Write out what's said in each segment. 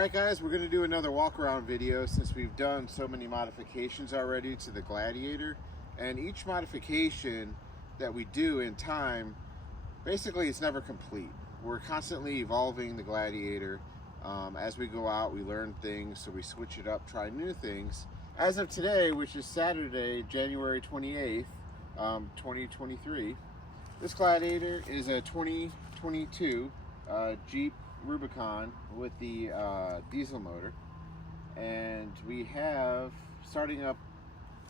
Alright guys, we're going to do another walk around video since we've done so many modifications already to the Gladiator, and each modification that we do in time, basically it's never complete. We're constantly evolving the Gladiator. As we go out, we learn things, so we switch it up, try new things. As of today, which is Saturday, January 28th, 2023, this Gladiator is a 2022 Jeep Rubicon with the diesel motor, and we have, starting up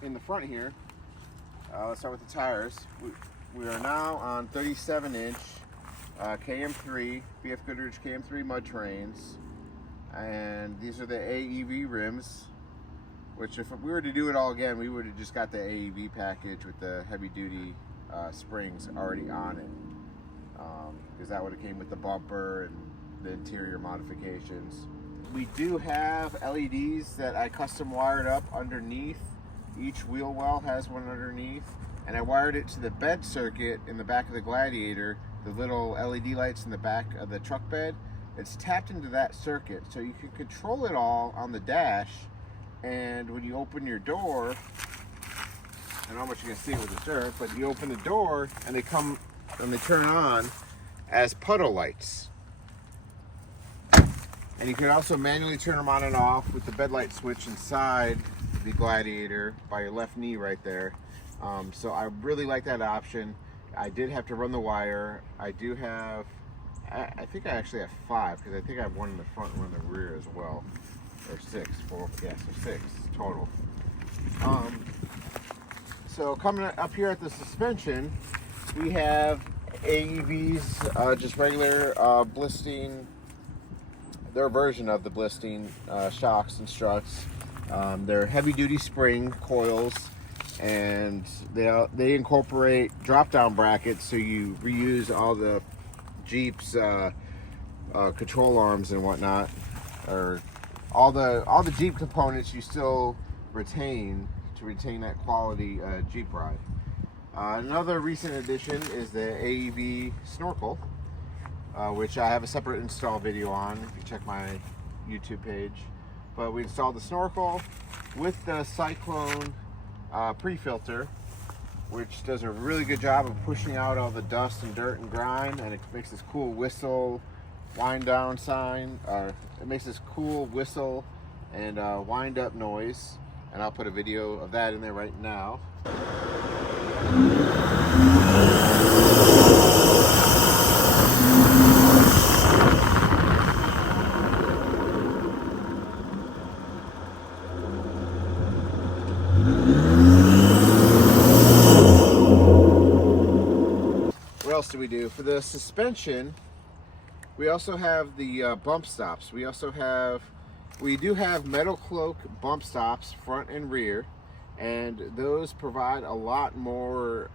in the front here, let's start with the tires. We are now on 37-inch KM3 BF Goodrich KM3 mud terrains, and these are the AEV rims, which if we were to do it all again, we would have just got the AEV package with the heavy duty springs already on it, because that would have came with the bumper and the interior modifications. We do have LEDs that I custom wired up underneath. Each wheel well has one underneath, and I wired it to the bed circuit in the back of the Gladiator, the little LED lights in the back of the truck bed. It's tapped into that circuit, so you can control it all on the dash, and when you open your door, I don't know how much you can see with the shirt, but you open the door and they come and they turn on as puddle lights. And you can also manually turn them on and off with the bed light switch inside the Gladiator by your left knee right there. So I really like that option. I did have to run the wire. I do have, I think I actually have 5, because I think I have one in the front and one in the rear as well. Or 6, 4, yeah, so 6 total. So coming up here at the suspension, we have AEV's just regular blisting, their version of the blisting shocks and struts. They're heavy duty spring coils, and they incorporate drop down brackets, so you reuse all the Jeep's control arms and whatnot, or all the Jeep components you still retain to retain that quality Jeep ride. Another recent addition is the AEV Snorkle, which I have a separate install video on if you check my YouTube page. But we installed the Snorkle with the Cyclone pre-filter, which does a really good job of pushing out all the dust and dirt and grime, and it makes this cool whistle wind down sign. It makes this cool whistle and wind up noise, and I'll put a video of that in there right now. What else do we do? For the suspension, we also have the bump stops. We do have metal Cloak bump stops front and rear, and those provide a lot more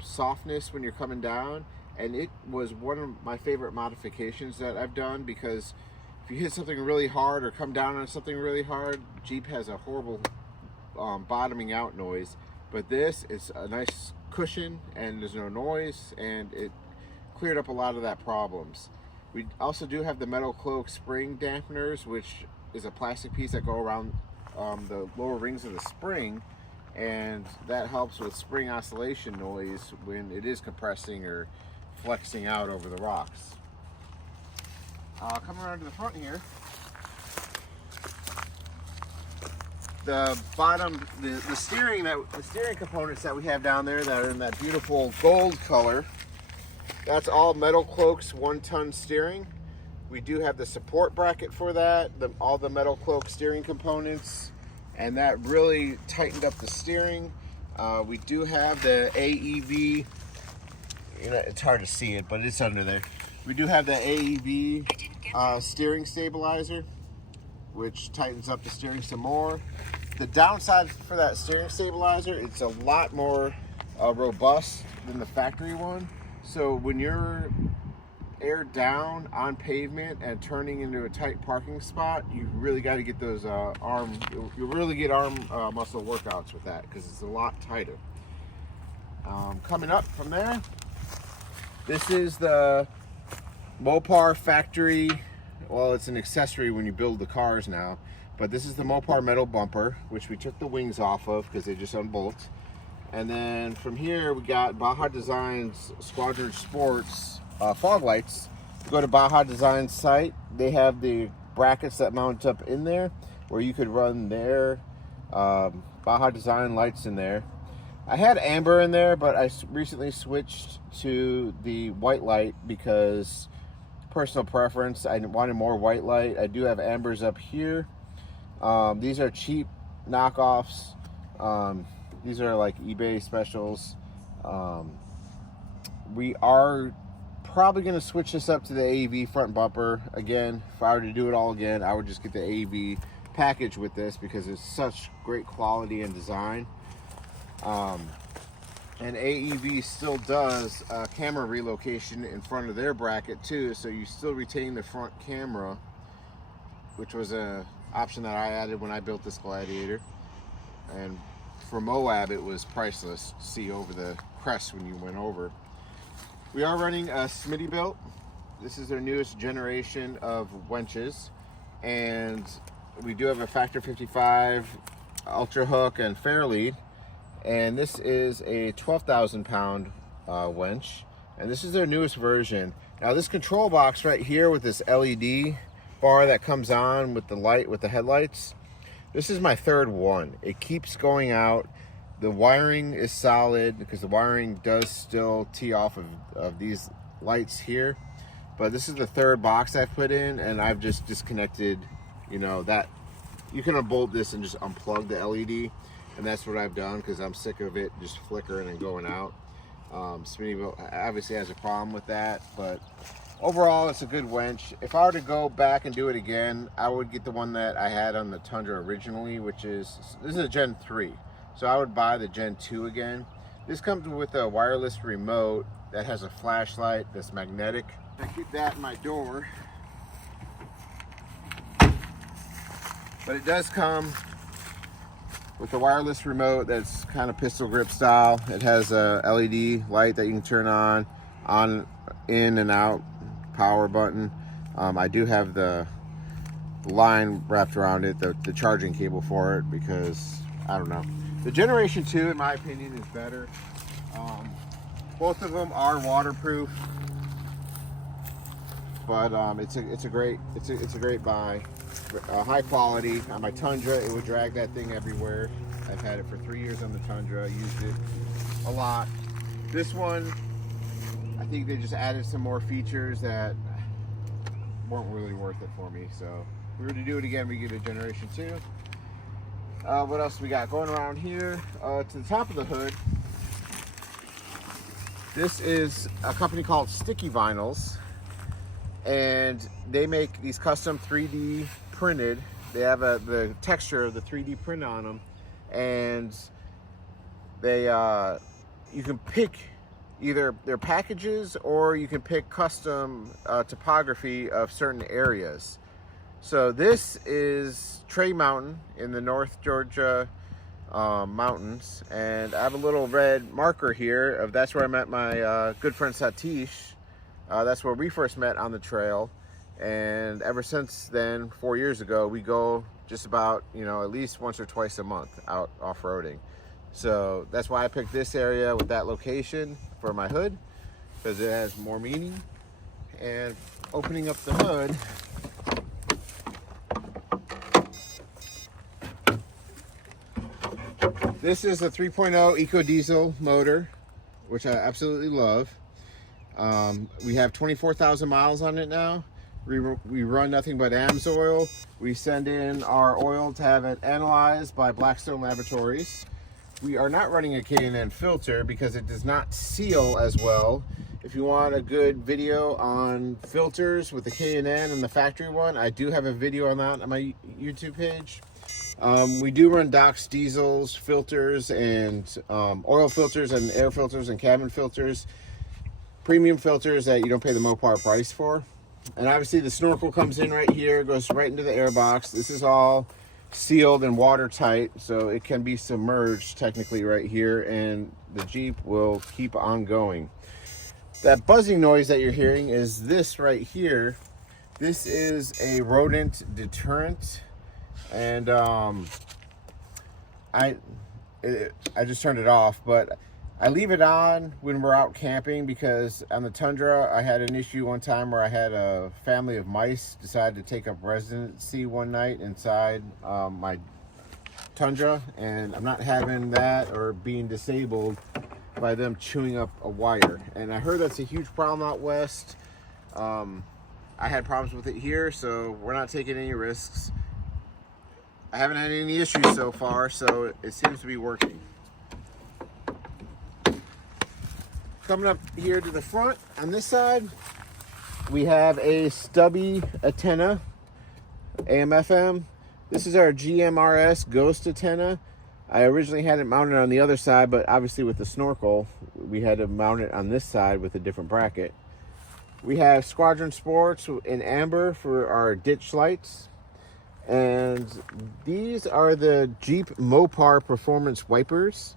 softness when you're coming down, and it was one of my favorite modifications that I've done, because if you hit something really hard or come down on something really hard, Jeep has a horrible bottoming out noise, but this is a nice cushion and there's no noise, and it cleared up a lot of that problems. We also do have the metal Cloak spring dampeners, which is a plastic piece that go around the lower rings of the spring, and that helps with spring oscillation noise when it is compressing or flexing out over the rocks. Coming around to the front here, the bottom, the steering components that we have down there that are in that beautiful gold color, that's all metal Cloak's 1-ton steering. We do have the support bracket for that, all the metal Cloak steering components, and that really tightened up the steering. We do have the AEV, it's hard to see it, but it's under there. We do have the AEV steering stabilizer, which tightens up the steering some more. The downside for that steering stabilizer, it's a lot more robust than the factory one. So when you're air down on pavement and turning into a tight parking spot, you really got to get those you'll really get arm muscle workouts with that, because it's a lot tighter. Coming up from there, this is the Mopar factory well, it's an accessory when you build the cars now, but this is the Mopar metal bumper, which we took the wings off of because they just unbolt. And then from here we got Baja Designs Squadron Sports fog lights. You go to Baja Designs site, they have the brackets that mount up in there where you could run their Baja Design lights in there. I had amber in there, but I recently switched to the white light because personal preference. I wanted more white light. I do have ambers up here. These are cheap knockoffs. These are like eBay specials. We are probably going to switch this up to the AEV front bumper again. If I were to do it all again, I would just get the AEV package with this because it's such great quality and design. And AEV still does camera relocation in front of their bracket too, so you still retain the front camera, which was an option that I added when I built this Gladiator. And for Moab, it was priceless to see over the crest when you went over. We are running a Smittybilt. This is their newest generation of winches, and we do have a Factor 55 Ultra Hook and Fairlead. And this is a 12,000 pound winch, and this is their newest version. Now this control box right here with this LED bar that comes on with the light, with the headlights, this is my third one. It keeps going out. The wiring is solid because the wiring does still tee off of these lights here, but this is the third box I've put in, and I've just disconnected, you know, that you can unbolt this and just unplug the LED. And that's what I've done because I'm sick of it just flickering and going out. Smittybilt obviously has a problem with that, but overall it's a good winch. If I were to go back and do it again, I would get the one that I had on the Tundra originally, which is, this is a Gen 3. So I would buy the Gen 2 again. This comes with a wireless remote that has a flashlight that's magnetic. I keep that in my door. But it does come with a wireless remote that's kind of pistol grip style. It has a LED light that you can turn on, in and out, power button. I do have the line wrapped around it, the charging cable for it, because I don't know. The Generation 2, in my opinion, is better. Both of them are waterproof, but it's a great buy. High quality. On my Tundra, it would drag that thing everywhere. I've had it for 3 years on the Tundra. I used it a lot. This one, I think they just added some more features that weren't really worth it for me. So if we were to do it again, we give it a Generation 2. What else we got going around here? To the top of the hood, this is a company called Sticky Vynals, and they make these custom 3D printed. They have the texture of the 3D print on them, and they you can pick either their packages or you can pick custom topography of certain areas. So this is Tray Mountain in the North Georgia mountains, and I have a little red marker here of that's where I met my good friend Satish. That's where we first met on the trail, and ever since then, 4 years ago, we go just about, you know, at least once or twice a month out off-roading. So that's why I picked this area with that location for my hood, because it has more meaning. And opening up the hood, this is a 3.0 Eco Diesel motor, which I absolutely love. We have 24,000 miles on it now. We run nothing but Amsoil. We send in our oil to have it analyzed by Blackstone Laboratories. We are not running a K&N filter because it does not seal as well. If you want a good video on filters with the K&N and the factory one, I do have a video on that on my YouTube page. We do run Doc's diesels, filters, and oil filters and air filters and cabin filters. Premium filters that you don't pay the Mopar price for. And obviously the Snorkle comes in right here, goes right into the air box. This is all sealed and watertight, so it can be submerged technically right here, and the Jeep will keep on going. That buzzing noise that you're hearing is this right here. This is a rodent deterrent, and I just turned it off, but I leave it on when we're out camping because on the tundra I had an issue one time where I had a family of mice decide to take up residency one night inside my tundra, and I'm not having that or being disabled by them chewing up a wire. And I heard that's a huge problem out west. I had problems with it here, so we're not taking any risks. I haven't had any issues so far, so it seems to be working. Coming up here to the front, on this side, we have a stubby antenna, AM/FM. This is our GMRS Ghost antenna. I originally had it mounted on the other side, but obviously with the Snorkle, we had to mount it on this side with a different bracket. We have Squadron Sports in amber for our ditch lights. And these are the Jeep Mopar Performance Wipers.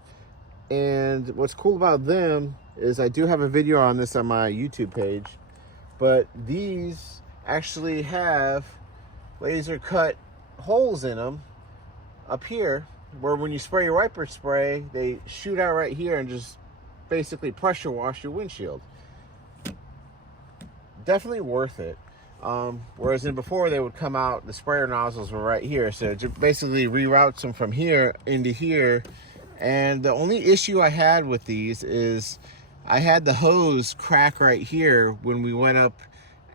And what's cool about them is I do have a video on this on my YouTube page, but these actually have laser cut holes in them up here where when you spray your wiper spray, they shoot out right here and just basically pressure wash your windshield. Definitely worth it. Whereas in before they would come out, the sprayer nozzles were right here, so it just basically reroutes them from here into here. And the only issue I had with these is I had the hose crack right here when we went up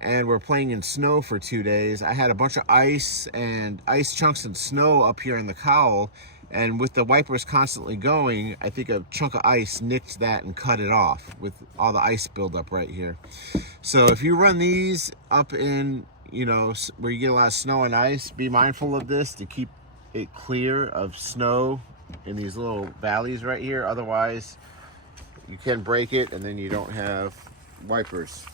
and we're playing in snow for 2 days. I had a bunch of ice and ice chunks and snow up here in the cowl, and with the wipers constantly going, I think a chunk of ice nicked that and cut it off with all the ice buildup right here. So if you run these up in, you know, where you get a lot of snow and ice, be mindful of this to keep it clear of snow in these little valleys right here. Otherwise, you can break it and then you don't have wipers.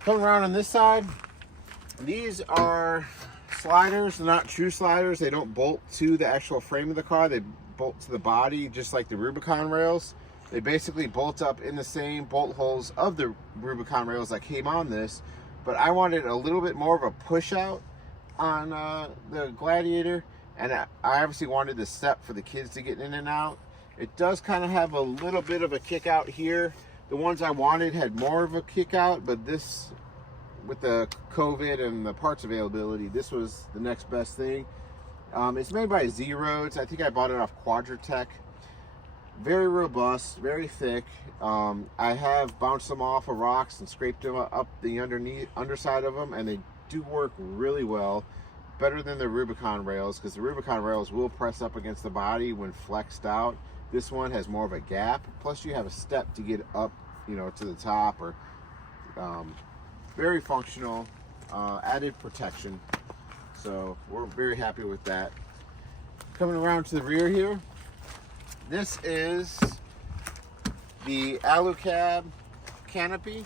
Coming around on this side, these are sliders. They're not true sliders. They don't bolt to the actual frame of the car. They bolt to the body, just like the Rubicon rails. They basically bolt up in the same bolt holes of the Rubicon rails that came on this, but I wanted a little bit more of a push out on the Gladiator, and I obviously wanted the step for the kids to get in and out. It does kind of have a little bit of a kick out here. The ones I wanted had more of a kick out, but this, with the COVID and the parts availability, this was the next best thing. It's made by Z-Roads. I think I bought it off Quadratech. Very robust, very thick. I have bounced them off of rocks and scraped them up the underside of them, and they do work really well. Better than the Rubicon rails, because the Rubicon rails will press up against the body when flexed out. This one has more of a gap. Plus you have a step to get up, you know, to the top. Or very functional, added protection. So we're very happy with that. Coming around to the rear here, this is the Alucab Canopy,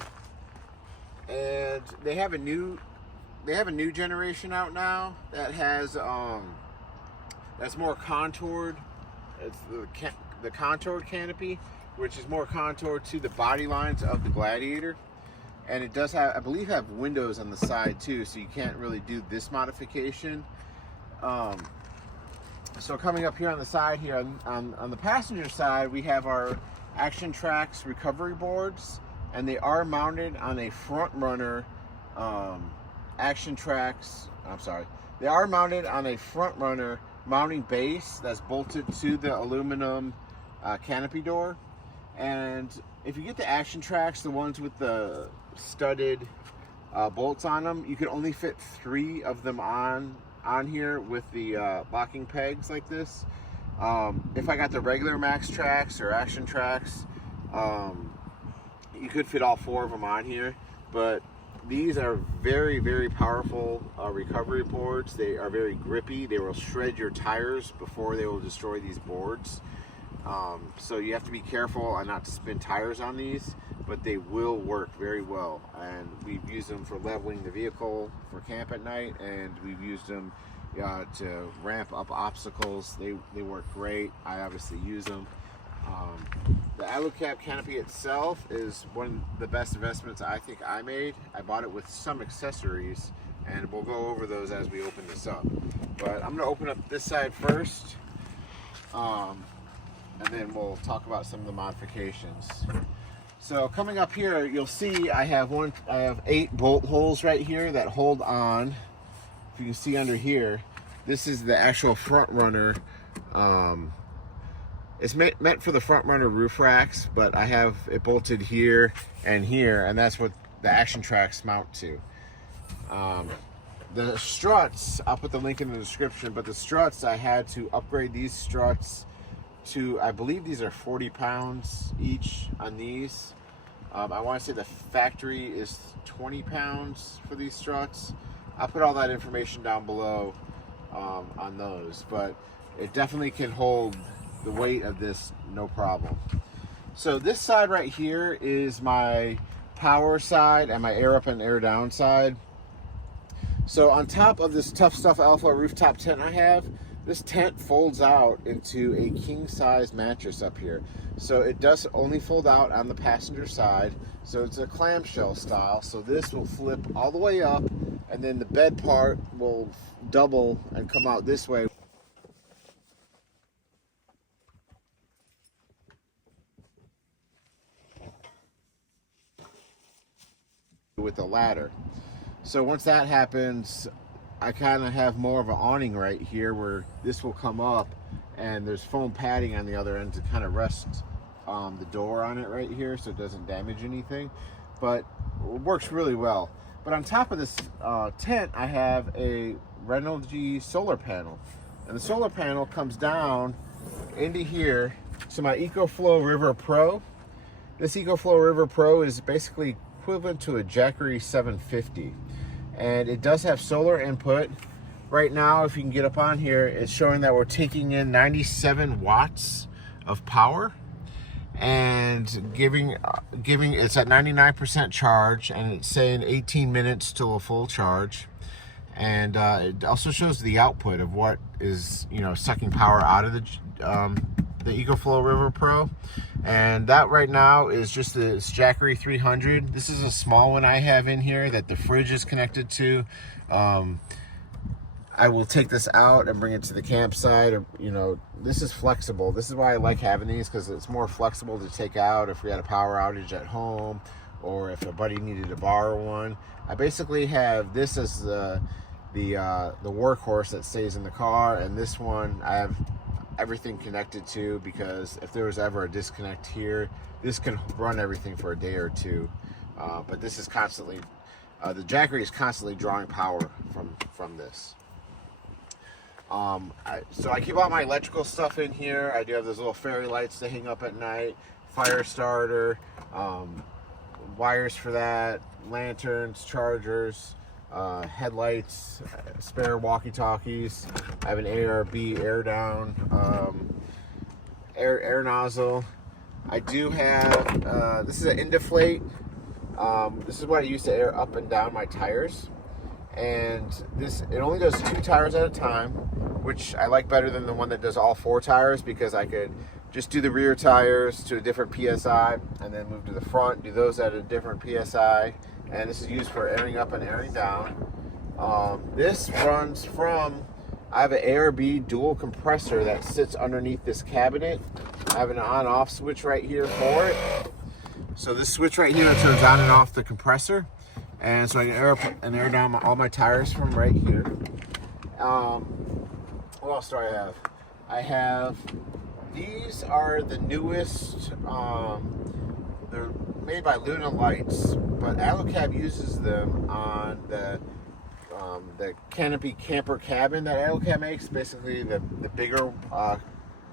and they have a new generation out now that has that's more contoured. It's the contoured canopy, which is more contoured to the body lines of the Gladiator, and it does have, I believe, have windows on the side too, so you can't really do this modification. So coming up here on the side here, on the passenger side, we have our Action Trax recovery boards, and they are mounted on a frontrunner Action Trax. I'm sorry, they are mounted on a frontrunner mounting base that's bolted to the aluminum canopy door. And if you get the Action Trax, the ones with the studded bolts on them, you can only fit 3 of them on here with the locking pegs like this. If I got the regular Max Trax or Action Trax, you could fit all 4 of them on here, but these are very, very powerful recovery boards. They are very grippy. They will shred your tires before they will destroy these boards. So you have to be careful and not to spin tires on these, but they will work very well. And we've used them for leveling the vehicle for camp at night, and we've used them to ramp up obstacles. They work great. I obviously use them. The Alucab Canopy itself is one of the best investments I think I made. I bought it with some accessories, and we'll go over those as we open this up. But I'm going to open up this side first, and then we'll talk about some of the modifications. So coming up here, you'll see I have 8 bolt holes right here that hold on. If you can see under here, this is the actual front runner. It's meant for the front runner roof racks, but I have it bolted here, and that's what the action tracks mount to. The struts, I'll put the link in the description, but the struts, I had to upgrade these struts to, I believe these are 40 pounds each on these. I want to say the factory is 20 pounds for these struts. I'll put all that information down below on those, but it definitely can hold the weight of this no problem. So this side right here is my power side and my air up and air down side. So on top of this Tough Stuff Alpha rooftop tent I have, this tent folds out into a king size mattress up here. So it does only fold out on the passenger side. So it's a clamshell style. So this will flip all the way up, and then the bed part will double and come out this way. With the ladder. So once that happens, I kind of have more of an awning right here where this will come up, and there's foam padding on the other end to kind of rest the door on it right here so it doesn't damage anything, but it works really well. But on top of this tent, I have a Reynolds solar panel, and the solar panel comes down into here to my EcoFlow River Pro. This EcoFlow River Pro is basically equivalent to a Jackery 750, and it does have solar input. Right now, if you can get up on here, it's showing that we're taking in 97 watts of power, and giving it's at 99% charge, and it's saying 18 minutes till a full charge. And it also shows the output of what is, you know, sucking power out of the EcoFlow River Pro. And that right now is just the Jackery 300. This is a small one I have in here that the fridge is connected to. I will take this out and bring it to the campsite. Or, you know, this is flexible. This is why I like having these, because it's more flexible to take out if we had a power outage at home, or if a buddy needed to borrow one. I basically have this as the workhorse that stays in the car, and this one I have everything connected to, because if there was ever a disconnect here, this can run everything for a day or two. But this is constantly, the Jackery is constantly drawing power from this. So I keep all my electrical stuff in here. I do have those little fairy lights to hang up at night, fire starter, wires for that, lanterns, chargers, headlights, spare walkie-talkies. I have an ARB air down, air nozzle. I do have, this is an Indiflate. This is what I use to air up and down my tires. And it only does 2 tires at a time, which I like better than the one that does all 4 tires, because I could just do the rear tires to a different PSI and then move to the front, do those at a different PSI. And this is used for airing up and airing down. This runs from, I have an ARB dual compressor that sits underneath this cabinet. I have an on-off switch right here for it. So this switch right here turns on and off the compressor. And so I can air up and air down all my tires from right here. What else do I have? I have, these are the newest, they're made by Luna Lights, but Alucab uses them on the Canopy camper cabin that Alucab makes, basically the bigger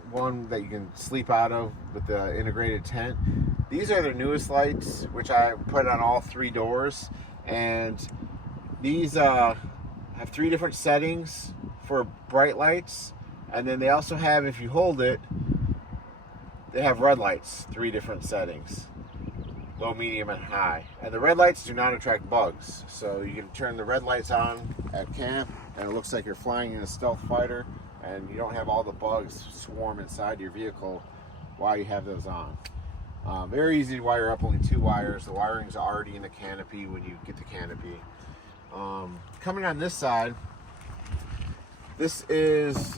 one that you can sleep out of with the integrated tent. These are the newest lights, which I put on all 3 doors. And these have 3 different settings for bright lights, and then they also have, if you hold it, they have red lights, 3 different settings: low, medium, and high. And the red lights do not attract bugs, so you can turn the red lights on at camp and it looks like you're flying in a stealth fighter, and you don't have all the bugs swarm inside your vehicle why you have those on. Very easy to wire up, only 2 wires. The wiring's already in the canopy when you get the canopy. Coming on this side, this is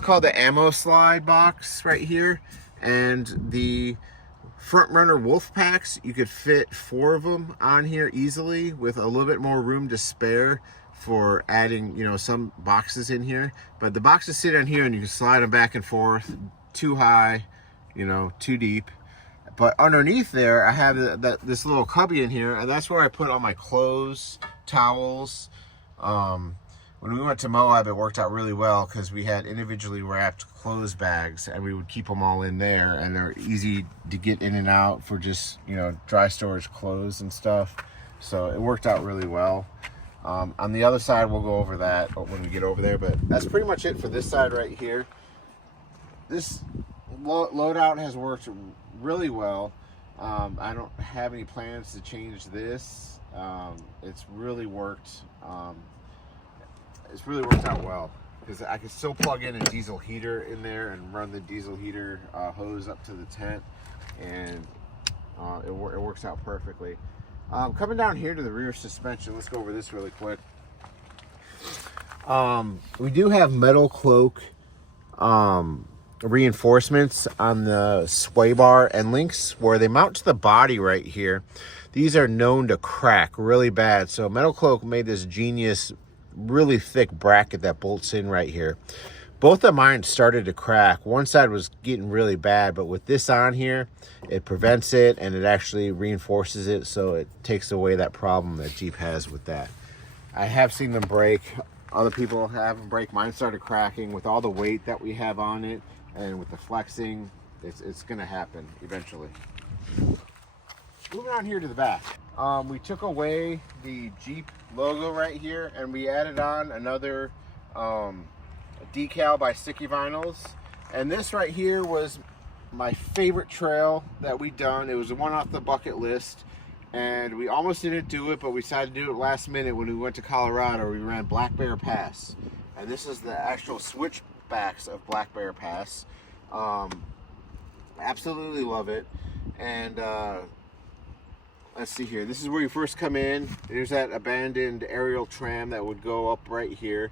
called the ammo slide box right here, and the frontrunner wolf packs, you could fit 4 of them on here easily with a little bit more room to spare for adding, you know, some boxes in here. But the boxes sit on here and you can slide them back and forth, too high, you know, too deep. But underneath there, I have this little cubby in here, and that's where I put all my clothes, towels. When we went to Moab, it worked out really well because we had individually wrapped clothes bags, and we would keep them all in there, and they're easy to get in and out for just, you know, dry storage clothes and stuff. So it worked out really well. On the other side, we'll go over that when we get over there, but that's pretty much it for this side right here. This loadout has worked really well. I don't have any plans to change this. It's really worked out well because I can still plug in a diesel heater in there and run the diesel heater hose up to the tent, and it works out perfectly. Coming down here to the rear suspension, let's go over this really quick. We do have metal Cloak reinforcements on the Swaybar end links where they mount to the body right here. These are known to crack really bad, so metal Cloak made this genius really thick bracket that bolts in right here. Both of mine started to crack. One side was getting really bad, but with this on here, it prevents it and it actually reinforces it, so it takes away that problem that Jeep has with that. I have seen them break. Other people have them break. Mine started cracking with all the weight that we have on it, and with the flexing, it's going to happen eventually. Moving on here to the back. We took away the Jeep logo right here, and we added on another decal by Sticky Vinyls. And this right here was my favorite trail that we done. It was the one off the bucket list, and we almost didn't do it, but we decided to do it last minute when we went to Colorado. We ran Black Bear Pass, and this is the actual switchbacks of Black Bear Pass. Absolutely love it. And let's see here, this is where you first come in. There's that abandoned aerial tram that would go up right here,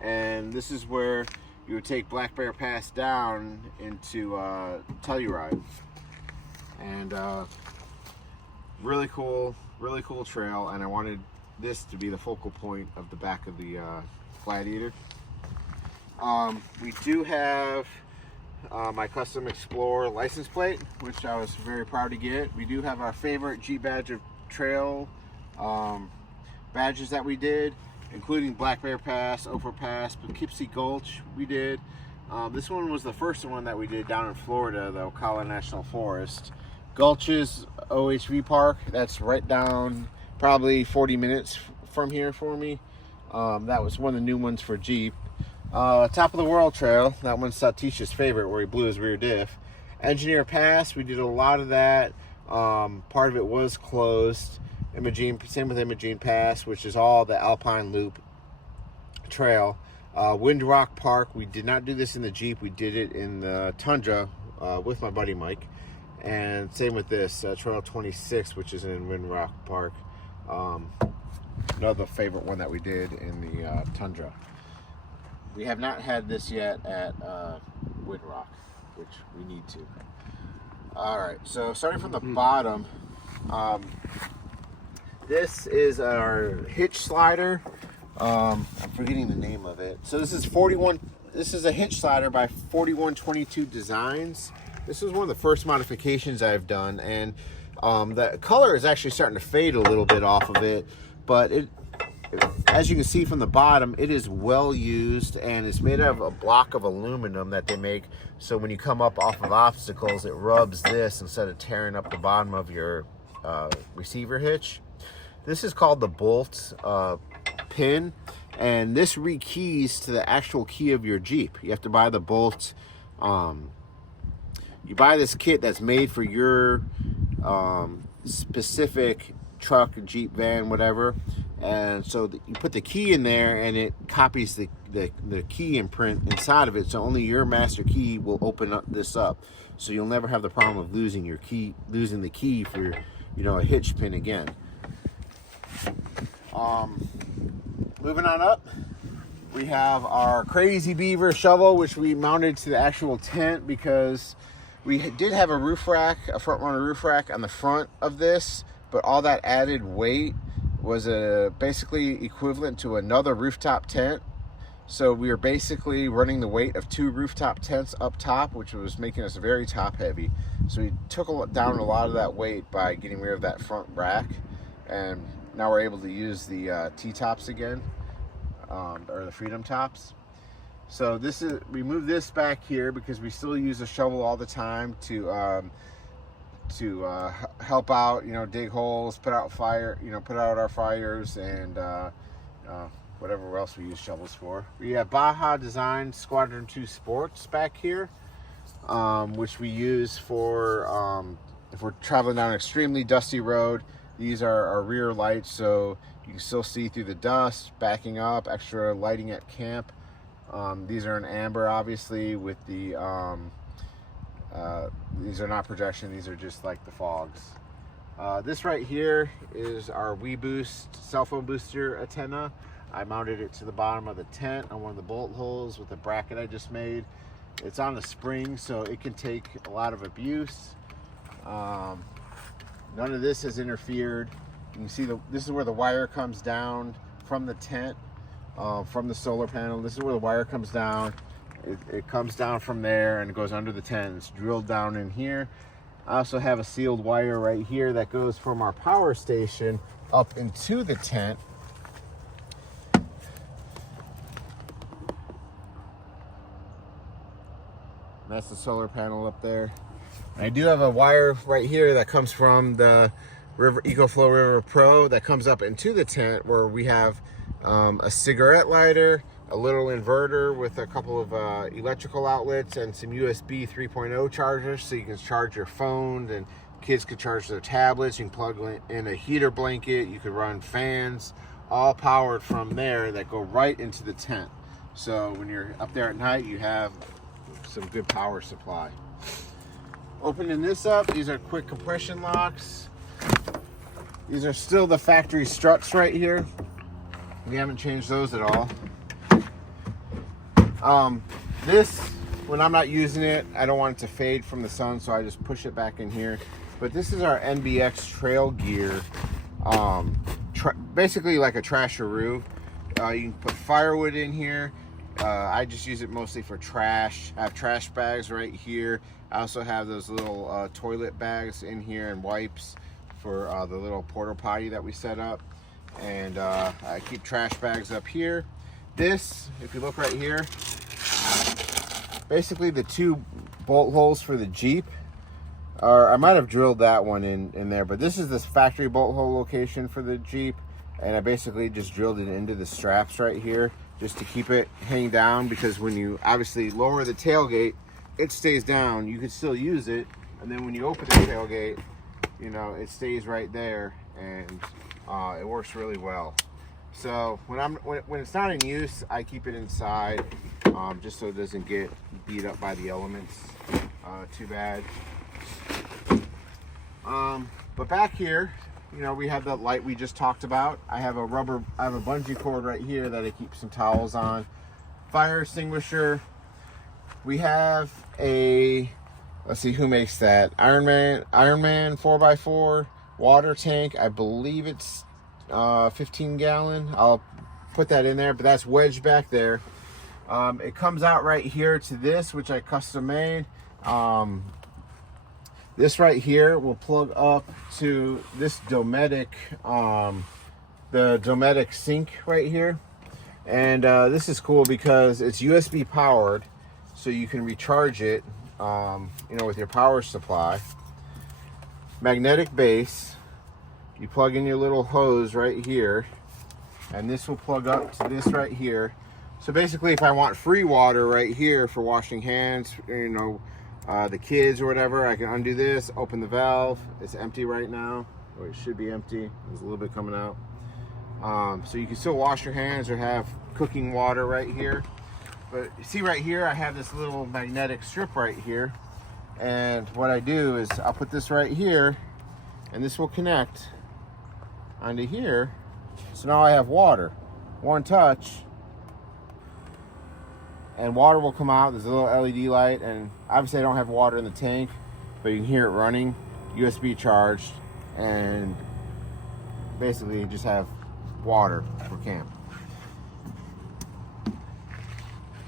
and this is where you would take Black Bear Pass down into Telluride. And really cool trail, and I wanted this to be the focal point of the back of the Gladiator. We do have my custom Explorer license plate, which I was very proud to get. We do have our favorite Jeep Badge of Trail badges that we did, including Black Bear Pass, Ophir Pass, Poughkeepsie Gulch we did. This one was the first one that we did down in Florida, the Ocala National Forest. Gulch's OHV Park, that's right down probably 40 minutes from here for me. That was one of the new ones for Jeep. Top of the World Trail, that one's Satisha's favorite, where he blew his rear diff. Engineer Pass, we did a lot of that. Part of it was closed. Imogene, same with Imogene Pass, which is all the Alpine Loop Trail. Windrock Park, we did not do this in the Jeep, we did it in the Tundra with my buddy Mike. And same with this, Trail 26, which is in Windrock Park. Another favorite one that we did in the Tundra. We have not had this yet at Windrock, which we need to. Alright, so starting from the bottom, this is our hitch slider. I'm forgetting the name of it. So this is a hitch slider by 4122 Designs. This is one of the first modifications I've done, and the color is actually starting to fade a little bit off of it, but as you can see from the bottom, it is well used, and it's made out of a block of aluminum that they make, so when you come up off of obstacles, it rubs this instead of tearing up the bottom of your receiver hitch. This is called the bolt pin, and this rekeys to the actual key of your Jeep. You have to buy the bolt. You buy this kit that's made for your specific truck, Jeep, van, whatever, And so you put the key in there and it copies the key imprint inside of it, so only your master key will open up this up, so you'll never have the problem of losing the key for, you know, a hitch pin again. Moving on up, we have our Crazy Beaver shovel, which we mounted to the actual tent because we did have a roof rack, a front runner roof rack on the front of this, but all that added weight was basically equivalent to another rooftop tent. So we were basically running the weight of 2 rooftop tents up top, which was making us very top heavy. So we took down a lot of that weight by getting rid of that front rack, and now we're able to use the T-tops again, or the Freedom tops. So we moved this back here because we still use a shovel all the time to help out, you know, dig holes, put out our fires, and whatever else we use shovels for. We have Baja Design Squadron 2 Sports back here, which we use for if we're traveling down an extremely dusty road. These are our rear lights, so you can still see through the dust, backing up, extra lighting at camp. These are in amber, obviously, with the these are not projection, these are just like the fogs. This right here is our WeBoost cell phone booster antenna. I mounted it to the bottom of the tent on one of the bolt holes with a bracket I just made. It's on a spring, so it can take a lot of abuse. None of this has interfered. You can see this is where the wire comes down from the tent, from the solar panel. This is where the wire comes down. It comes down from there and it goes under the tent. It's drilled down in here. I also have a sealed wire right here that goes from our power station up into the tent. That's the solar panel up there. I do have a wire right here that comes from the EcoFlow River Pro that comes up into the tent, where we have a cigarette lighter, a little inverter with a couple of electrical outlets, and some USB 3.0 chargers, so you can charge your phone, and kids could charge their tablets. You can plug in a heater blanket, you could run fans, all powered from there, that go right into the tent. So when you're up there at night, you have some good power supply. Opening this up, these are quick compression locks. These are still the factory struts right here. We haven't changed those at all. This, when I'm not using it, I don't want it to fade from the sun, so I just push it back in here. But this is our NBX trail gear, basically like a trasheroo. You can put firewood in here. I just use it mostly for trash. I have trash bags right here. I also have those little toilet bags in here, and wipes for the little porta potty that we set up. And I keep trash bags up here. This, if you look right here, basically the 2 bolt holes for the Jeep. I might have drilled that one in there, but this is this factory bolt hole location for the Jeep. And I basically just drilled it into the straps right here, just to keep it hang down, because when you obviously lower the tailgate, it stays down. You can still use it, and then when you open the tailgate, you know, it stays right there, and it works really well. So when it's not in use, I keep it inside, just so it doesn't get beat up by the elements too bad. But back here, you know, we have that light we just talked about. I have a bungee cord right here that I keep some towels on. Fire extinguisher. We have a, let's see who makes that. Ironman 4x4 water tank. I believe it's 15 gallon. I'll put that in there, but that's wedged back there. It comes out right here to this, which I custom made. This right here will plug up to this Dometic, the Dometic sink right here. And this is cool because it's USB powered, so you can recharge it, you know, with your power supply. Magnetic base. You plug in your little hose right here, and this will plug up to this right here. So basically, if I want free water right here for washing hands, you know, the kids or whatever, I can undo this, open the valve. It's empty right now, or it should be empty. There's a little bit coming out. So you can still wash your hands or have cooking water right here. But you see right here, I have this little magnetic strip right here. And what I do is I'll put this right here, and this will connect onto here. So now I have water. One touch, and water will come out. There's a little LED light, and obviously I don't have water in the tank, but you can hear it running, USB charged, and basically you just have water for camp.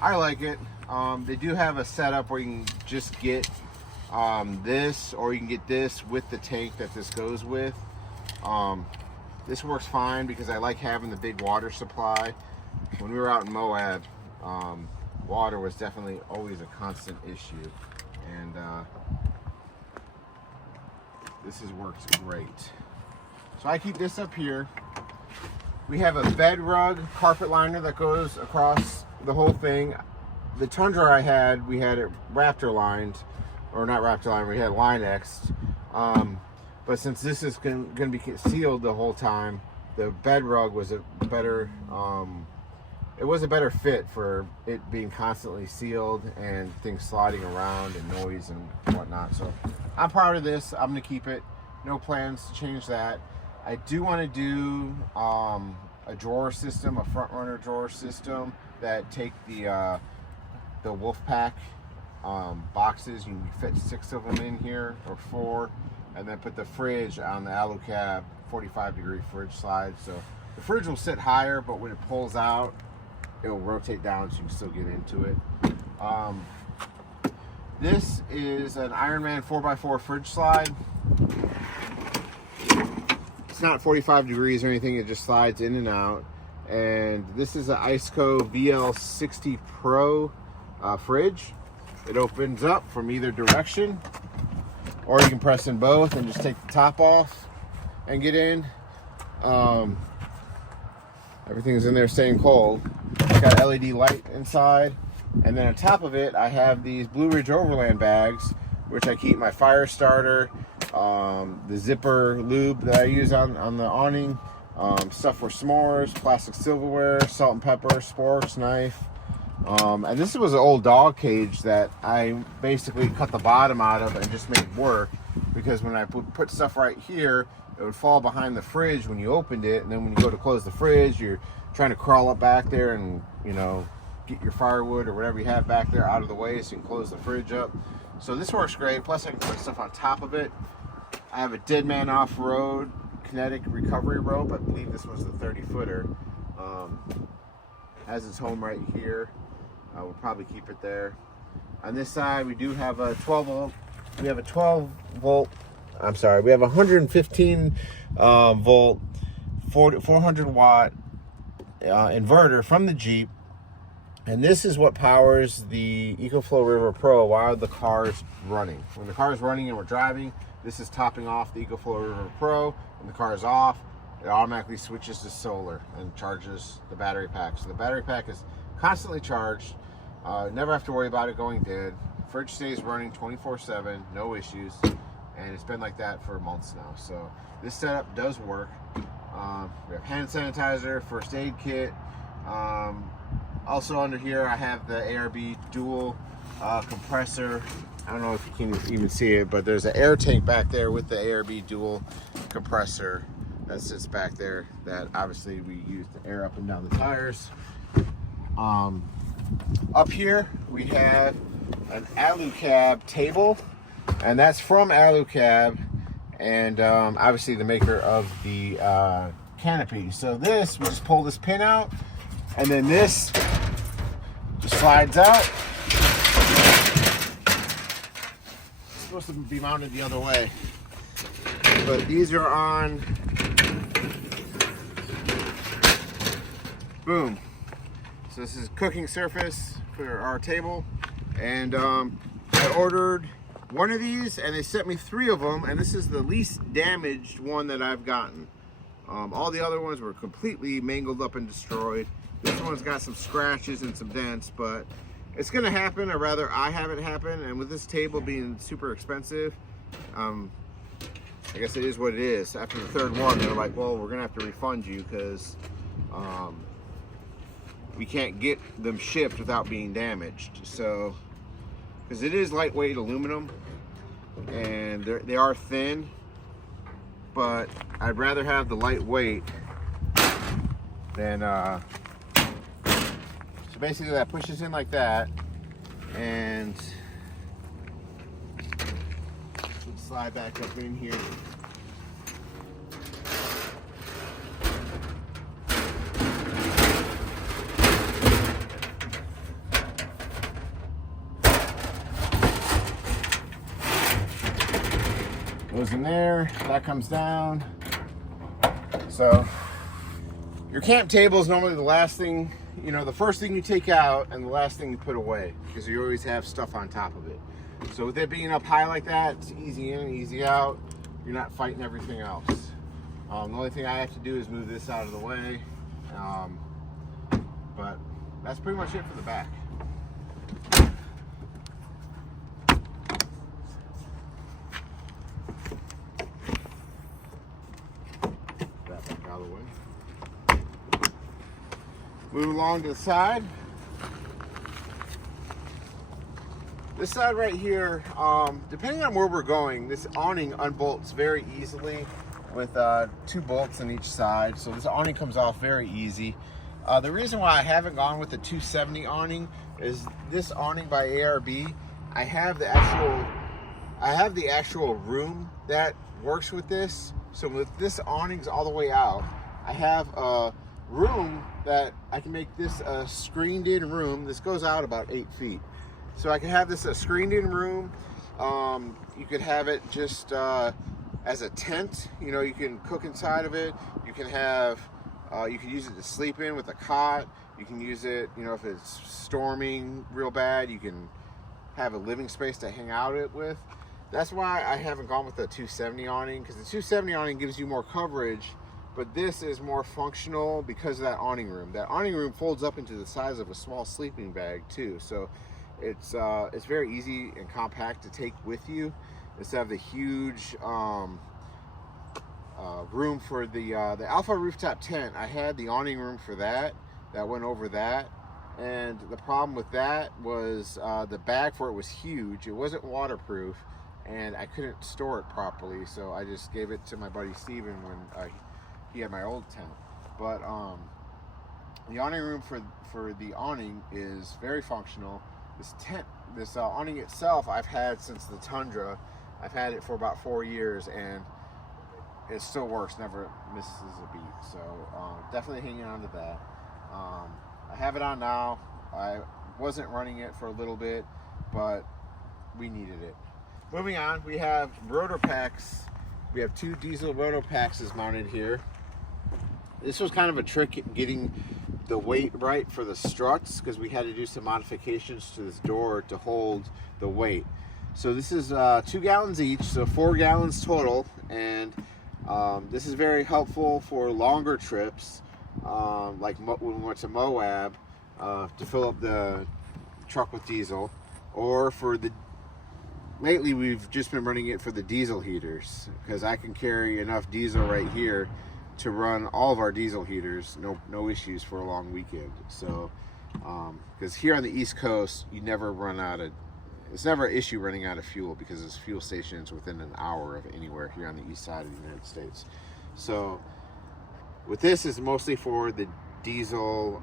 I like it. They do have a setup where you can just get this, or you can get this with the tank that this goes with. This works fine because I like having the big water supply. When we were out in Moab, water was definitely always a constant issue, and this works great. So I keep this up here. We have a bed rug carpet liner that goes across the whole thing. The Tundra I had, we had it Raptor lined, or not Raptor lined, we had Line-X'd. But since this is going to be sealed the whole time, the bed rug was a better, it was a better fit for it being constantly sealed and things sliding around and noise and whatnot. So I'm proud of this. I'm going to keep it. No plans to change that. I do want to do a drawer system, a front runner drawer system that take the Wolfpack boxes. You can fit 6 of them in here, or 4, and then put the fridge on the Alucab 45-degree fridge slide. So the fridge will sit higher, but when it pulls out, it will rotate down so you can still get into it. This is an Ironman 4x4 fridge slide. It's not 45 degrees or anything, it just slides in and out. And this is an Iceco VL60 Pro fridge. It opens up from either direction, or you can press in both and just take the top off and get in. Everything's in there staying cold. It's got LED light inside, and then on top of it I have these Blue Ridge Overland bags, which I keep my fire starter, the zipper lube that I use on the awning, stuff for s'mores, plastic silverware, salt and pepper, sporks, knife. And this was an old dog cage that I basically cut the bottom out of and just made work, because when I put stuff right here, it would fall behind the fridge when you opened it, and then when you go to close the fridge, you're trying to crawl up back there and, you know, get your firewood or whatever you have back there out of the way so you can close the fridge up. So this works great. Plus I can put stuff on top of it. I have a Dead Man Off-Road kinetic recovery rope. I believe this was the 30-footer. Has its home right here. We'll probably keep it there. On this side, we do have a 12 volt. We have a 12 volt. I'm sorry. We have a 115 volt, 400 watt inverter from the Jeep. And this is what powers the EcoFlow River Pro while the car's running. When the car is running and we're driving, this is topping off the EcoFlow River Pro. When the car is off, it automatically switches to solar and charges the battery pack. So the battery pack is constantly charged. Never have to worry about it going dead. Fridge stays running 24/7, no issues. And it's been like that for months now. So this setup does work. We have hand sanitizer, first aid kit. Also under here I have the ARB dual compressor. I don't know if you can even see it, but there's an air tank back there with the ARB dual compressor that sits back there that obviously we use to air up and down the tires. Up here we have an Alucab table, and that's from Alucab, and obviously the maker of the canopy. So this, we just pull this pin out, and then this just slides out. It's supposed to be mounted the other way, but these are on. Boom. So this is cooking surface for our table, and I ordered one of these and they sent me 3 of them, and this is the least damaged one that I've gotten. All the other ones were completely mangled up and destroyed. This one's got some scratches and some dents, but it's gonna happen, or rather I have it happen. And with this table being super expensive, I guess it is what it is. After the third one, they're like, well, we're gonna have to refund you because we can't get them shipped without being damaged. So, because it is lightweight aluminum and they are thin, but I'd rather have the lightweight than so basically that pushes in like that, and slide back up in here. Goes in there, that comes down. So your camp table is normally the last thing, you know, the first thing you take out and the last thing you put away, because you always have stuff on top of it. So with it being up high like that, it's easy in, easy out. You're not fighting everything else. The only thing I have to do is move this out of the way. But that's pretty much it for the back. That back out of the way. Move along to the side. This side right here, depending on where we're going, this awning unbolts very easily with 2 bolts on each side. So this awning comes off very easy. The reason why I haven't gone with the 270 awning is this awning by ARB. I have the actual room that works with this. So with this awning's all the way out, I have a room that I can make this a screened in room. This goes out about 8 feet. So I can have this a screened in room. You could have it just as a tent. You know, you can cook inside of it. You can have, you can use it to sleep in with a cot. You can use it, you know, if it's storming real bad, you can have a living space to hang out it with. That's why I haven't gone with the 270 awning, because the 270 awning gives you more coverage, but this is more functional because of that awning room. That awning room folds up into the size of a small sleeping bag too. So it's very easy and compact to take with you instead of the huge room for the Alpha rooftop tent. I had the awning room for that went over that, and the problem with that was the bag for it was huge. It wasn't waterproof, and I couldn't store it properly, so I just gave it to my buddy Steven when he had my old tent. But the awning room for the awning is very functional. This awning itself, I've had since the Tundra. I've had it for about 4 years, and it still works, never misses a beat. So definitely hanging on to that. I have it on now. I wasn't running it for a little bit, but we needed it. Moving on, we have rotor packs. We have 2 diesel rotor packs mounted here. This was kind of a trick getting the weight right for the struts, because we had to do some modifications to this door to hold the weight. So this is 2 gallons each, so 4 gallons total, and this is very helpful for longer trips, like when we went to Moab to fill up the truck with diesel, or for the lately we've just been running it for the diesel heaters, because I can carry enough diesel right here to run all of our diesel heaters, no issues for a long weekend. So because here on the East Coast, you never run out of, it's never an issue running out of fuel, because there's fuel stations within an hour of anywhere here on the east side of the United States. So with this is mostly for the diesel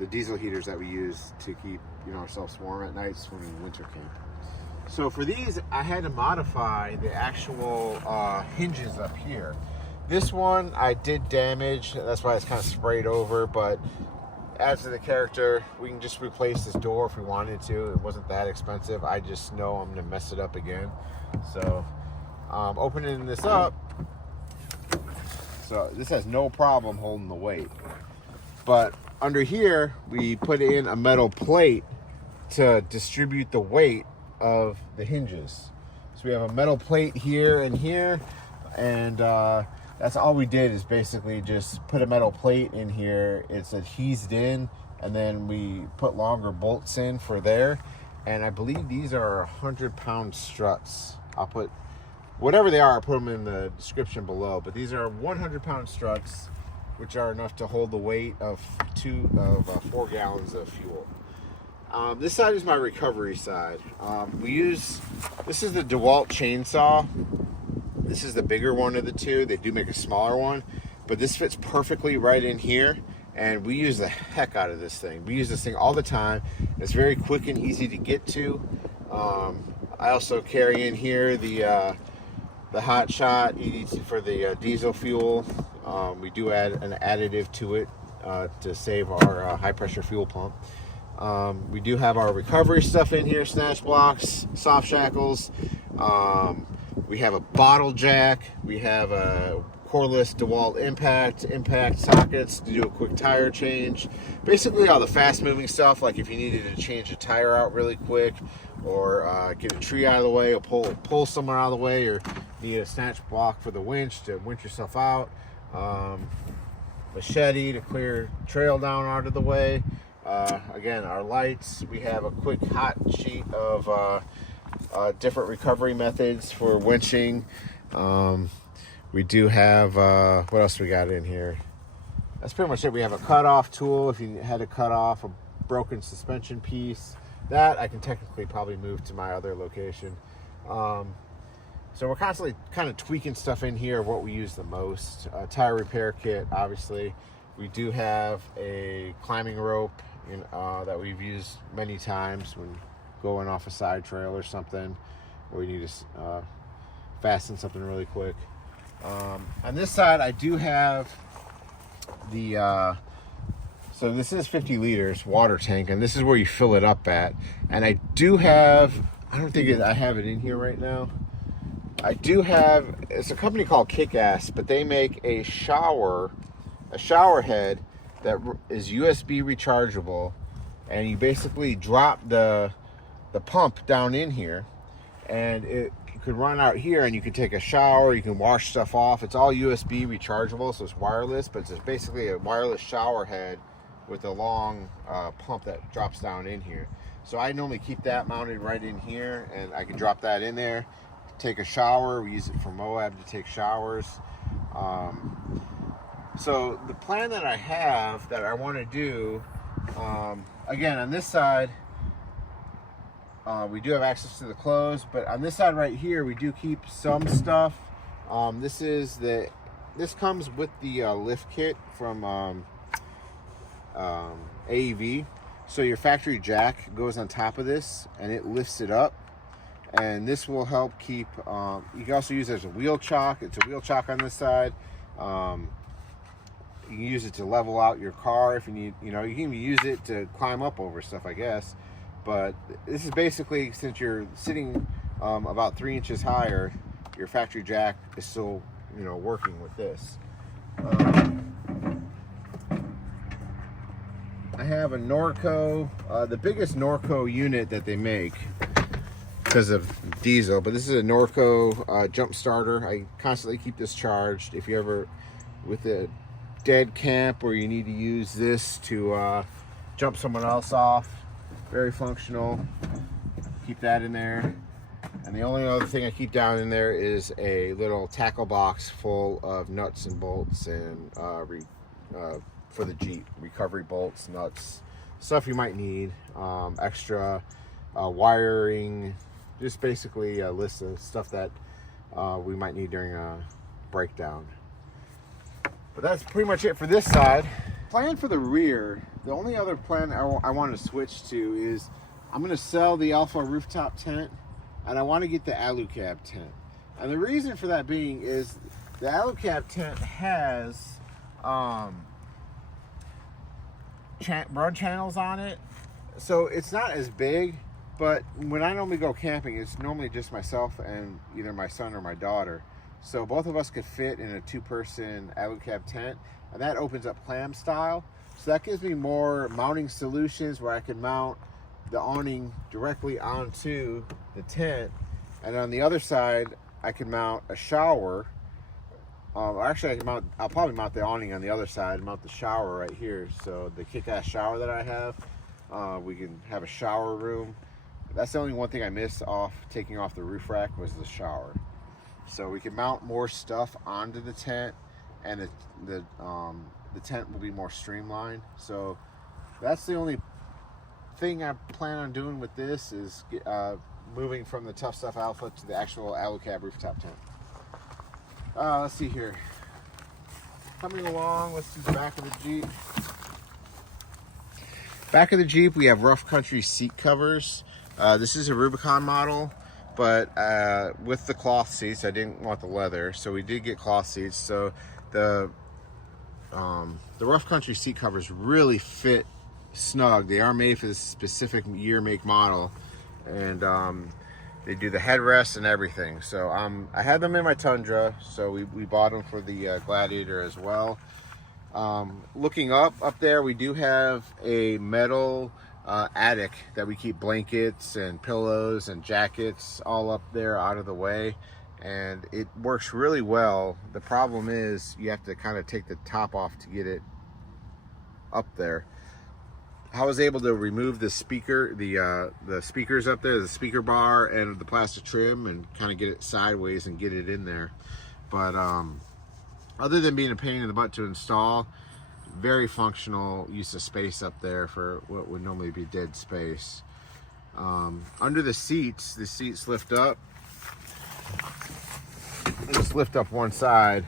heaters that we use to keep, you know, ourselves warm at nights when we winter camp. So for these, I had to modify the actual hinges up here. This one I did damage, that's why it's kind of sprayed over, but adds to the character. We can just replace this door if we wanted to. It wasn't that expensive. I just know I'm gonna mess it up again. So opening this up, so this has no problem holding the weight. But under here, we put in a metal plate to distribute the weight of the hinges. So we have a metal plate here and here, and that's all we did, is basically just put a metal plate in here. It's adhesed in, and then we put longer bolts in for there. And I believe these are 100-pound struts. I'll put whatever they are, I'll put them in the description below. But these are 100-pound struts, which are enough to hold the weight of 4 gallons of fuel. This side is my recovery side. This is the DeWalt chainsaw. This is the bigger one of the two. They do make a smaller one, but this fits perfectly right in here, and we use the heck out of this thing. We use this thing all the time. It's very quick and easy to get to. I also carry in here the hot shot EDT for the diesel fuel. We do add an additive to it to save our high pressure fuel pump. We do have our recovery stuff in here, snatch blocks, soft shackles. We have a bottle jack. We have a cordless DeWalt impact sockets to do a quick tire change. Basically all the fast moving stuff, like if you needed to change a tire out really quick, or get a tree out of the way, or pull somewhere out of the way, or need a snatch block for the winch to winch yourself out. Machete to clear trail down out of the way. Again, our lights, we have a quick hot sheet of different recovery methods for winching. We do have, what else we got in here? That's pretty much it. We have a cutoff tool if you had to cut off a broken suspension piece. That I can technically probably move to my other location. So we're constantly kind of tweaking stuff in here, what we use the most. Tire repair kit, obviously. We do have a climbing rope that we've used many times when going off a side trail or something, or we need to fasten something really quick. On this side, I do have the so this is 50 liters water tank, and this is where you fill it up at. And I do have, I don't think I have it in here right now. I do have, it's a company called Kick-Ass, but they make a shower head that is USB rechargeable, and you basically drop the pump down in here, and it could run out here, and you can take a shower, you can wash stuff off. It's all USB rechargeable, so it's wireless, but it's basically a wireless shower head with a long pump that drops down in here. So I normally keep that mounted right in here, and I can drop that in there, take a shower. We use it for Moab to take showers. So the plan that I have that I want to do, again, on this side, we do have access to the clothes, but on this side right here, we do keep some stuff. This comes with the lift kit from AEV. So your factory jack goes on top of this, and it lifts it up. And this will help keep, you can also use it as a wheel chock. It's a wheel chock on this side. You can use it to level out your car if you need, you can even use it to climb up over stuff, I guess. But this is basically, since you're sitting about 3 inches higher, your factory jack is still, working with this. I have a Norco, the biggest Norco unit that they make because of diesel, but this is a Norco jump starter. I constantly keep this charged. If you ever with a dead camp where you need to use this to jump someone else off, very functional. Keep that in there. And the only other thing I keep down in there is a little tackle box full of nuts and bolts and for the Jeep, recovery bolts, nuts, stuff you might need, extra wiring, just basically a list of stuff that we might need during a breakdown. But that's pretty much it for this side. Plan for the rear, the only other plan I want to switch to is I'm going to sell the Alpha rooftop tent, and I want to get the Alucab tent. And the reason for that being is the Alucab tent has broad channels on it, so it's not as big, but when I normally go camping, it's normally just myself and either my son or my daughter, so both of us could fit in a 2-person Alucab tent, and that opens up clam style, so that gives me more mounting solutions where I can mount the awning directly onto the tent, and on the other side I can mount a shower. Actually, I'll probably mount the awning on the other side, mount the shower right here. So the kick-ass shower that I have, we can have a shower room. That's the only one thing I missed taking off the roof rack was the shower. so we can mount more stuff onto the tent, and the tent will be more streamlined. So that's the only thing I plan on doing with this, is moving from the Tough Stuff Alpha to the actual Alucab rooftop tent. Let's see here. Coming along, let's do the back of the Jeep. Back of the Jeep, we have rough country seat covers. This is a Rubicon model, but with the cloth seats, I didn't want the leather, so we did get cloth seats. So the rough country seat covers really fit snug. They are made for this specific year, make, model, and they do the headrest and everything. So I had them in my Tundra, so we bought them for the Gladiator as well. Looking up there, we do have a metal attic that we keep blankets and pillows and jackets all up there out of the way, and it works really well. The problem is you have to kind of take the top off to get it up there. I was able to remove the speaker, the speakers up there, the speaker bar and the plastic trim, and kind of get it sideways and get it in there. But other than being a pain in the butt to install, very functional use of space up there for what would normally be dead space. Under the seats lift up. Just lift up one side,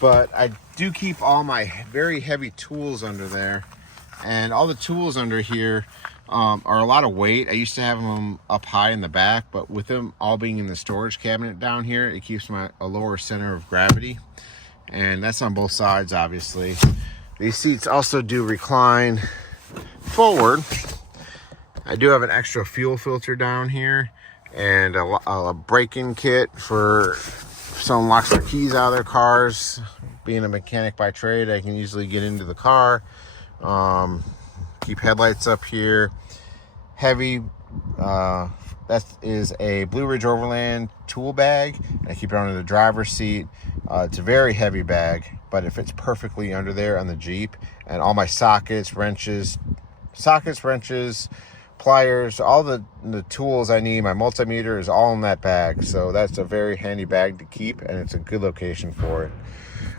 but I do keep all my very heavy tools under there. And all the tools under here are a lot of weight. I used to have them up high in the back, but with them all being in the storage cabinet down here, it keeps a lower center of gravity. And that's on both sides, obviously. These seats also do recline forward. I do have an extra fuel filter down here, and a break-in kit for if someone locks their keys out of their cars. Being a mechanic by trade, I can easily get into the car. Keep headlights up here. Heavy, that is a Blue Ridge Overland tool bag. I keep it under the driver's seat. It's a very heavy bag, but it fits perfectly under there on the Jeep. And all my sockets, wrenches, pliers, all the tools I need, my multimeter is all in that bag. So that's a very handy bag to keep, and it's a good location for it.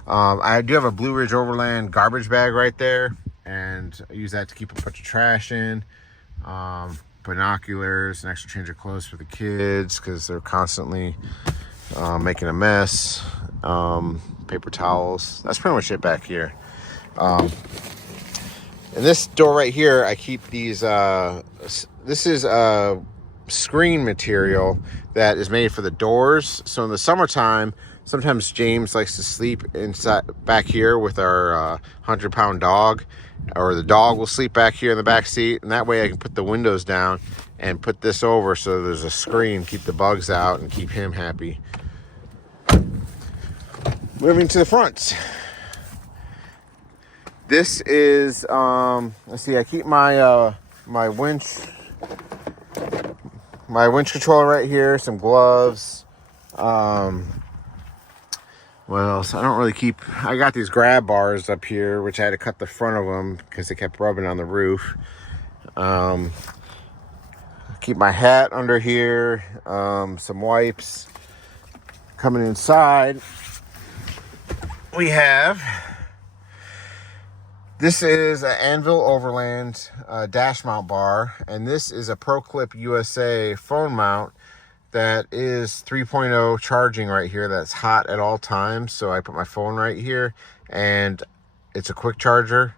I do have a Blue Ridge Overland garbage bag right there, and I use that to keep a bunch of trash in. Binoculars, an extra change of clothes for the kids because they're constantly making a mess. Paper towels. That's pretty much it back here. In this door right here, I keep these. This is screen material that is made for the doors. So in the summertime, sometimes James likes to sleep inside back here with our 100-pound dog, or the dog will sleep back here in the back seat, and that way I can put the windows down and put this over so there's a screen, keep the bugs out and keep him happy. Moving to the front. This is let's see, I keep my my winch controller right here, some gloves. What else? I don't really keep... I got these grab bars up here, which I had to cut the front of them because they kept rubbing on the roof. Keep my hat under here. Some wipes. Coming inside, we have... This is an Anvil Overland dash mount bar, and this is a Pro Clip USA phone mount that is 3.0 charging right here. That's hot at all times. So I put my phone right here, and it's a quick charger.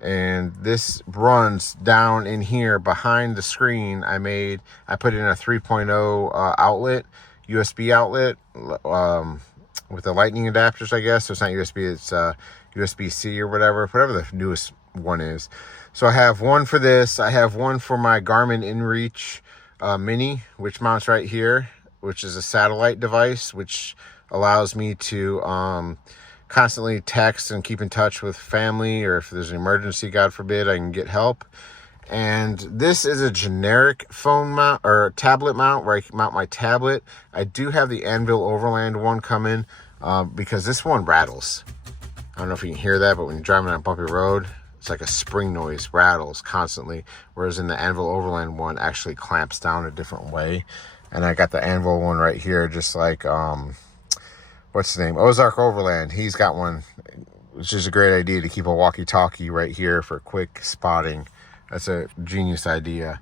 And this runs down in here behind the screen. I put in a 3.0 outlet, USB outlet, with the lightning adapters, I guess. So it's not USB, it's USB-C or whatever the newest one is. So I have one for this. I have one for my Garmin InReach Mini, which mounts right here, which is a satellite device, which allows me to constantly text and keep in touch with family, or if there's an emergency, God forbid, I can get help. And this is a generic phone mount or tablet mount where I can mount my tablet. I do have the Anvil Overland one coming because this one rattles. I don't know if you can hear that, but when you're driving on a bumpy road, it's like a spring noise, rattles constantly. Whereas in the Anvil Overland one actually clamps down a different way. And I got the Anvil one right here, just like what's the name? Ozark Overland. He's got one, which is a great idea to keep a walkie-talkie right here for quick spotting. That's a genius idea.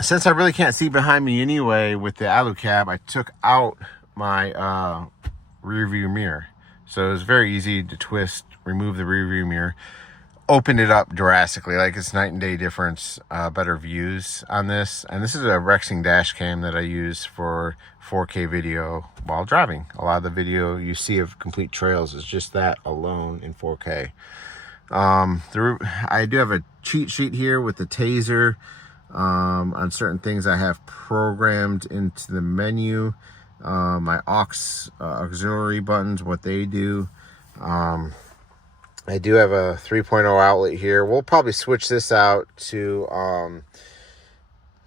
Since I really can't see behind me anyway with the Alucab, I took out my rear view mirror. So it was very easy to twist, remove the rear view mirror, opened it up drastically. Like, it's night and day difference, better views on this. And this is a Rexing dash cam that I use for 4K video while driving. A lot of the video you see of complete trails is just that alone in 4K. I do have a cheat sheet here with the taser on certain things I have programmed into the menu. My auxiliary buttons, what they do. I do have a 3.0 outlet here. We'll probably switch this out to,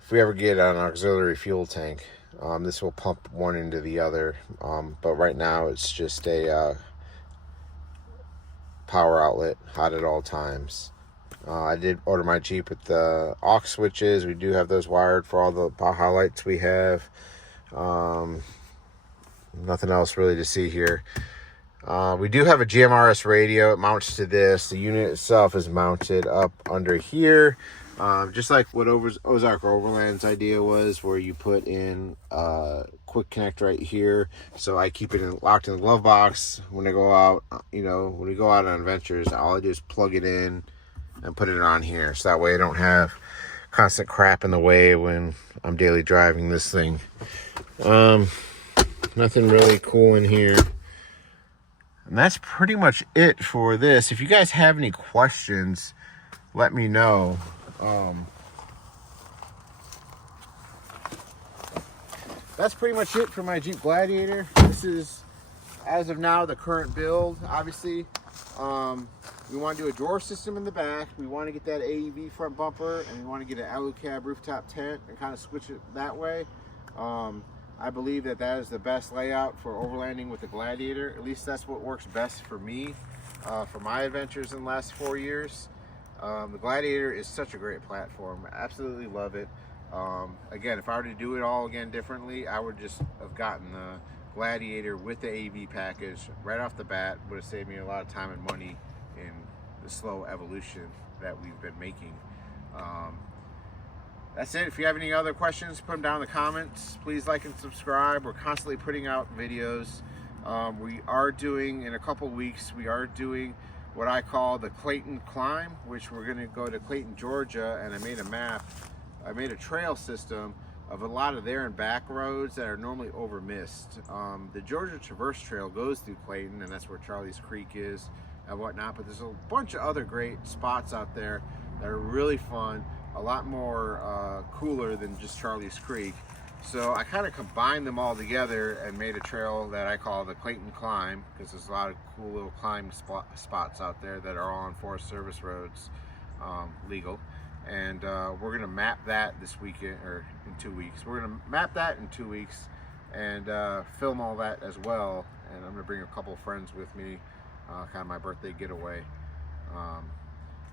if we ever get an auxiliary fuel tank, this will pump one into the other. But right now it's just a power outlet, hot at all times. I did order my Jeep with the aux switches. We do have those wired for all the Baja lights we have. Nothing else really to see here. We do have a GMRS radio. It mounts to this. The unit itself is mounted up under here. Just like what Ozark Overland's idea was, where you put in a quick connect right here. So I keep it locked in the glove box when I go out. When we go out on adventures, all I do is plug it in and put it on here. So that way I don't have constant crap in the way when I'm daily driving this thing. Nothing really cool in here. And that's pretty much it for this. If you guys have any questions, let me know. That's pretty much it for my Jeep Gladiator. This is, as of now, the current build. Obviously, we want to do a drawer system in the back. We want to get that AEV front bumper, and we want to get an Alucab rooftop tent and kind of switch it that way. I believe that is the best layout for overlanding with the Gladiator. At least that's what works best for me, for my adventures in the last 4 years. The Gladiator is such a great platform. I absolutely love it. Again, if I were to do it all again differently, I would just have gotten the Gladiator with the AEV package right off the bat. Would have saved me a lot of time and money in the slow evolution that we've been making. That's it. If you have any other questions, put them down in the comments. Please like and subscribe. We're constantly putting out videos. We are doing, in a couple weeks, we are doing what I call the Clayton Climb, which we're going to go to Clayton, Georgia, and I made a map. I made a trail system of a lot of there and back roads that are normally over missed. The Georgia Traverse Trail goes through Clayton, and that's where Charlie's Creek is and whatnot, but there's a bunch of other great spots out there that are really fun, a lot more cooler than just Charlie's Creek. So I kind of combined them all together and made a trail that I call the Clayton Climb, because there's a lot of cool little climb spots out there that are all on Forest Service roads, legal. And we're gonna map that this weekend, or in 2 weeks. We're gonna map that in 2 weeks and film all that as well. And I'm gonna bring a couple of friends with me, kind of my birthday getaway.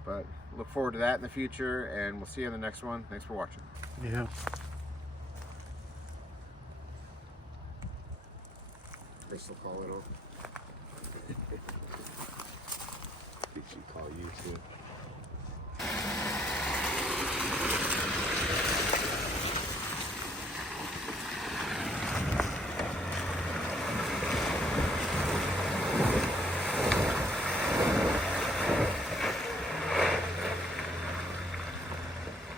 But look forward to that in the future, and we'll see you in the next one. Thanks for watching. Yeah. They still call it over. Did she call you too?